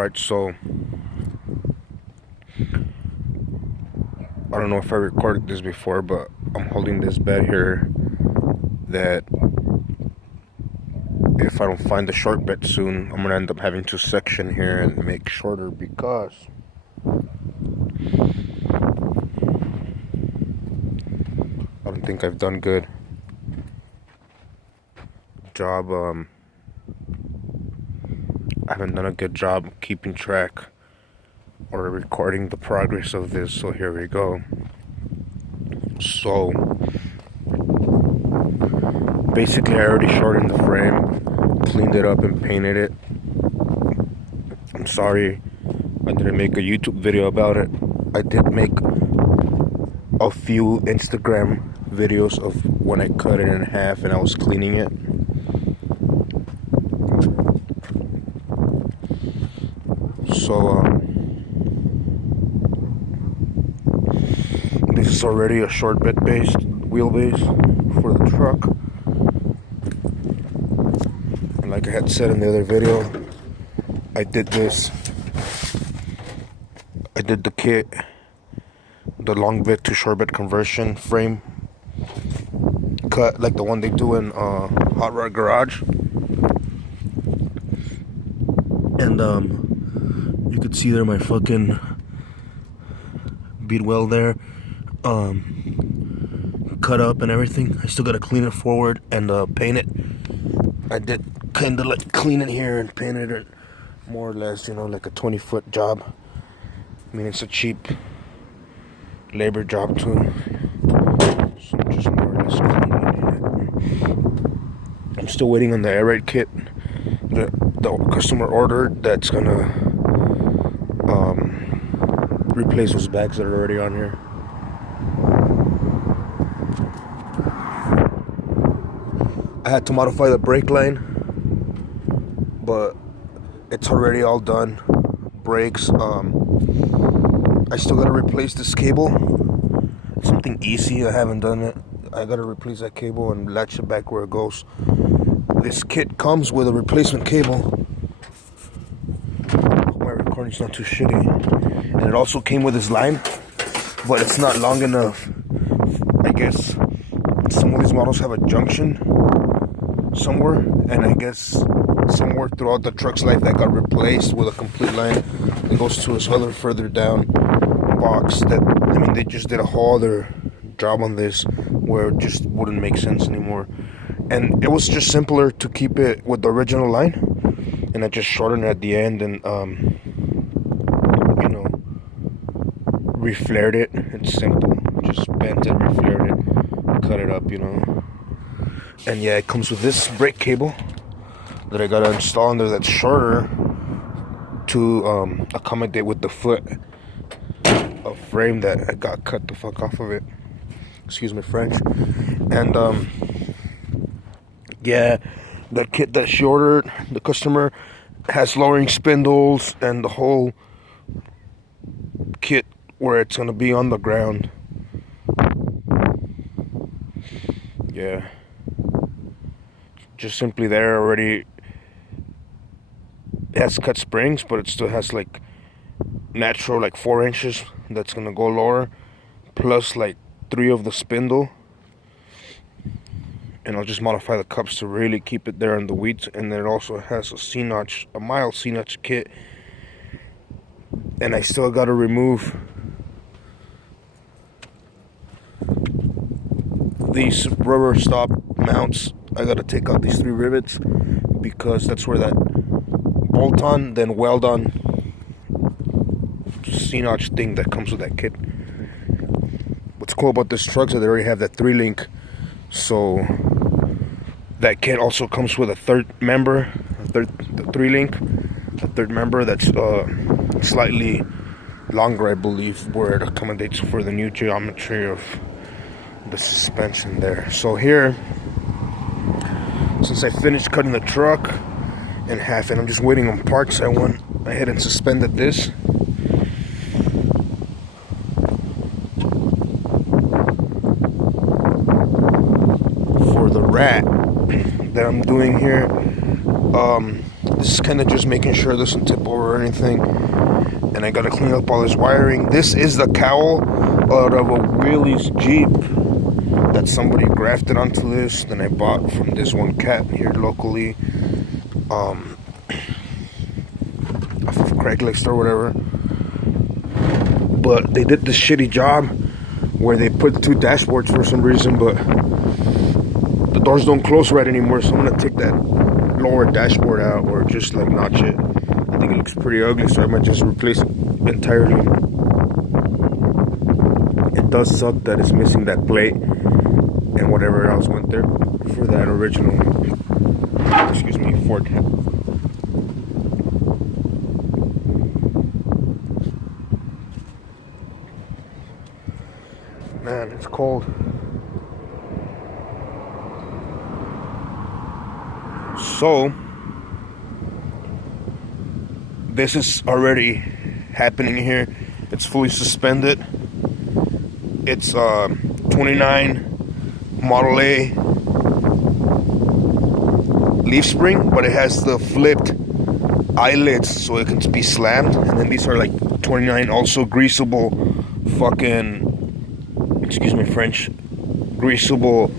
Alright, so I don't know if I recorded this before, but I'm holding this bed here that if I don't find the short bed soon, I'm gonna end up having to section here and make shorter because I don't think I've done good job. I haven't done a good job keeping track or recording the progress of this, so here we go. So basically I already shortened the frame, cleaned it up and painted it. I'm sorry I didn't make a YouTube video about it. I did make a few Instagram videos of when I cut it in half and I was cleaning it. So this is already a short bed based wheelbase for the truck. And like I had said in the other video, I did the kit, the long bed to short bed conversion frame cut like the one they do in Hot Rod Garage. And you could see there my fucking bead weld there, cut up and everything. I still gotta clean it forward and paint it. I did kinda like clean it here and painted it more or less, you know, like a 20-foot job. I mean, it's a cheap labor job too. So I'm just more or less cleaning it. I'm still waiting on the air raid kit that the customer ordered that's gonna replace those bags that are already on here. I had to modify the brake line, but it's already all done. Brakes, I still gotta replace this cable. Something easy, I haven't done it. I gotta replace that cable and latch it back where it goes. This kit comes with a replacement cable. My recording's not too shitty. And it also came with this line, but it's not long enough. I guess some of these models have a junction somewhere, and I guess somewhere throughout the truck's life that got replaced with a complete line. It goes to this other further down box that, I mean, they just did a whole other job on this where it just wouldn't make sense anymore. And it was just simpler to keep it with the original line, and I just shortened it at the end and you know, reflared it. It's simple, just bent it, reflared it, cut it up, you know. And yeah, it comes with this brake cable that I gotta install in there that's shorter to accommodate with the foot of frame that I got cut the fuck off of it. Excuse me, French. And yeah, the kit that she ordered, the customer, has lowering spindles and the whole kit where it's gonna be on the ground. Yeah, just simply there already. It has cut springs, but it still has like natural like 4 inches that's gonna go lower, plus like 3 of the spindle. And I'll just modify the cups to really keep it there in the weeds. And then it also has a C-notch, a mild C-notch kit. And I still gotta remove these rubber stop mounts. I gotta take out these 3 rivets because that's where that bolt on, then weld on C-notch thing that comes with that kit. What's cool about this truck is that they already have that 3-link, so that kit also comes with a third member, the 3-link, a third member that's slightly longer, I believe, where it accommodates for the new geometry of the suspension there. So here, since I finished cutting the truck in half and I'm just waiting on parts, I went ahead and suspended this. For the rat that I'm doing here, This is kind of just making sure it doesn't tip over or anything. And I gotta clean up all this wiring. This is the cowl out of a Willys Jeep that somebody grafted onto this. Then I bought from this one cat here locally, off of Craigslist or whatever. But they did this shitty job where they put 2 dashboards for some reason, but the doors don't close right anymore. So I'm gonna take that lower dashboard out, or just like notch it. I think it looks pretty ugly, so I might just replace it entirely. It does suck that it's missing that plate and whatever else went there for that original, excuse me, Ford. Man, it's cold. So this is already happening here. It's fully suspended. It's 29 Model A leaf spring, but it has the flipped eyelets so it can be slammed. And then these are like 29 also greasable fucking, excuse my French, greasable,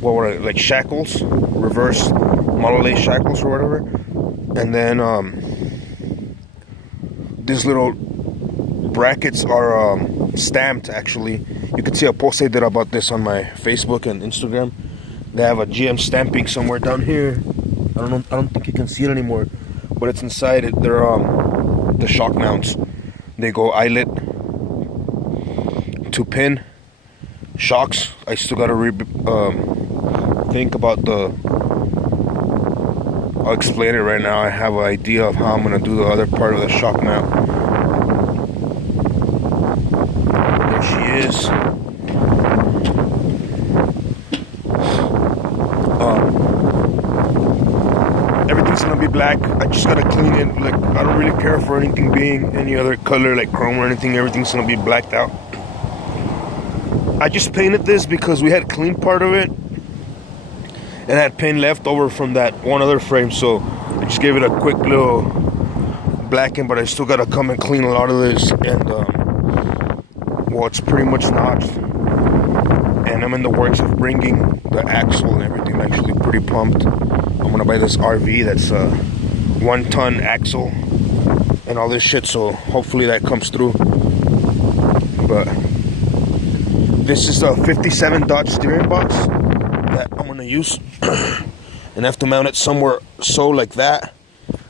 what were they, like shackles, reverse Model A shackles or whatever. And then these little brackets are stamped. Actually, you can see a post I did about this on my Facebook and Instagram. They have a GM stamping somewhere down here. I don't think you can see it anymore, but it's inside it. They're the shock mounts. They go eyelet to pin shocks. I still gotta think about the, I'll explain it right now. I have an idea of how I'm gonna do the other part of the shock mount. There she is. Everything's gonna be black. I just gotta clean it. Like, I don't really care for anything being any other color, like chrome or anything. Everything's gonna be blacked out. I just painted this because we had cleaned part of it and had paint left over from that one other frame, so I just gave it a quick little blacken. But I still gotta come and clean a lot of this, and well, it's pretty much notched, and I'm in the works of bringing the axle and everything. I'm actually pretty pumped. I'm gonna buy this RV that's a 1-ton axle and all this shit, so hopefully that comes through. But this is a 57 Dodge steering box that I'm gonna use, and I have to mount it somewhere so like that,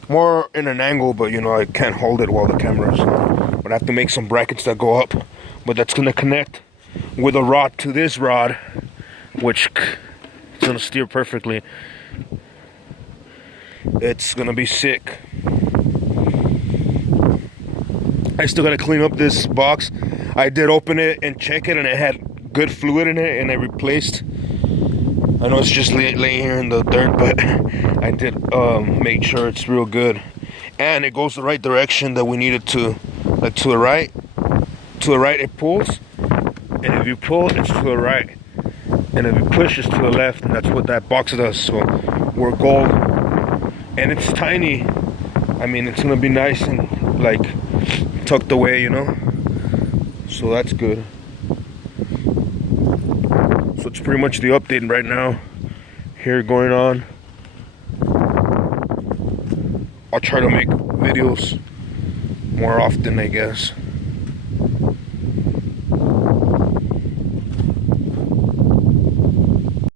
more in an angle, but you know, I can't hold it while the camera's on. But I have to make some brackets that go up, but that's gonna connect with a rod to this rod, which it's gonna steer perfectly. It's gonna be sick. I still gotta clean up this box. I did open it and check it, and it had good fluid in it, and I replaced. I know it's just laying here in the dirt, but I did make sure it's real good, and it goes the right direction that we need it to. Like to the right it pulls, and if you pull, it's to the right, and if you push, it's to the left, and that's what that box does. So we're gold, and it's tiny. I mean, it's gonna be nice and like tucked away, you know, so that's good. So it's pretty much the update right now here going on. I'll try to make videos more often, I guess.